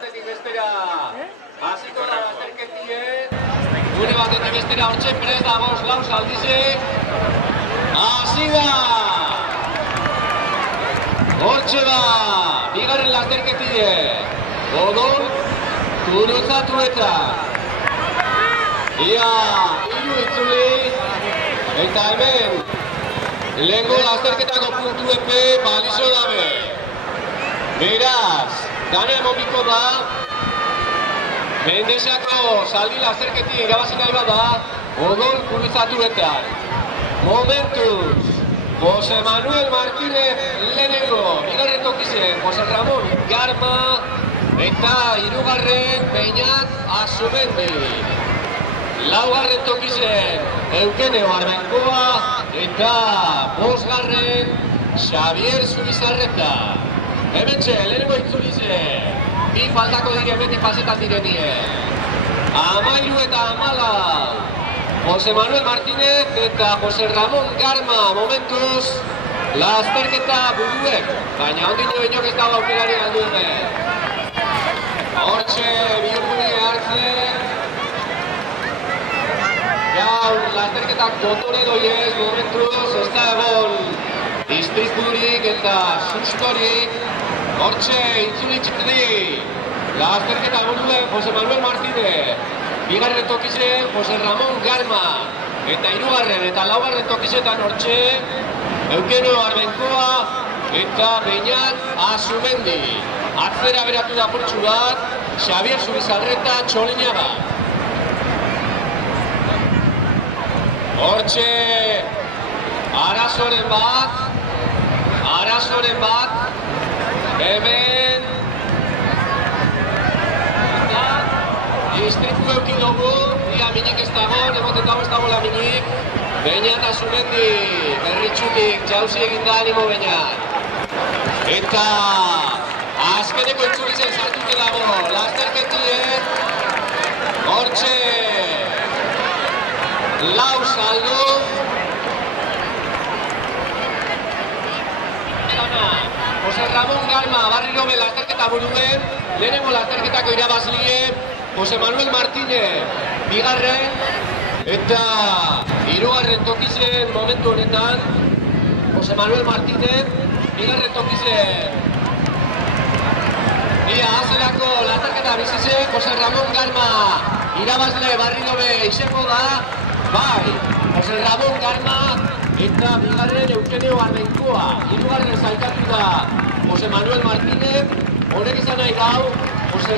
Bestera, hasiko da azterketien, gure batetik bestera hortxe prest da bost lau saldize, hasi da! Hortxe da, bigarren lasterketien, odol gurutzatuetan. Ia, hiru itzuli, eta hemen, lehengo lasterketako puntuepe balizo dabe. Beraz, dana emomiko da, Mendesako saldi lasterketi irabazi nahi bada, odol gurutzatuetan. Momentuz, Jose Manuel Martínez lehenengo, bigarren tokizen, Jose Ramon Garma, eta hirugarren Beñat Azumendi. Laugarren tokizen, Eugenio Arbenkoa, eta bosgarren Xavier Zubizarreta. Hementxe, lehenengo itzulize, bi faltako dire hemen pasetan direnie. 13 eta 14, Jose Manuel Martínez eta Jose Ramon Garma momentuz lasterketa buruek, baina ondino inok ez dago aukerari galdu hemen. Hortxe, bihurgune hartzen, gaur lasterketak dotore doiez momentuz, ez da egon iztristurik eta sustorik. Hortxe, itzuli txikdi, lasterketa buruen Jose Manuel Martínez, bigarren tokizen Jose Ramon Garma, eta hirugarren eta laugarren tokizetan hortxe, Eugenio Arbenkoa eta Beñat Azumendi. Atzera beratu da purtsu bat, Xavier Zubizarreta Txolinaga. Hortxe, arazoren bat, hemen iztripu euki dugu, ia minik ez dago, nemotetago ez dago la minik. Beñat Azumendi, berritxutik, jauzi eginda animo Beñat. Eta azkeneko itzulizen sartute dago, lasterketien, hortxe, lau saldo. Jose Ramon Garma, barriro be lasterketa buruen, lehenengo lasterketako irabazlie, Jose Manuel Martínez, bigarren, eta hirugarren tokizen momentu honetan, Jose Manuel Martínez, bigarren tokizen. Ia, azerako lasterketa bizizen, Jose Ramon Garma, irabazle barriro be izeko da, bai, Jose Ramon Garma, eta bigarren Eugenio Arbenkoa, hirugarren zailkatu da Jose Manuel Martínez, horrek izan nahi gau,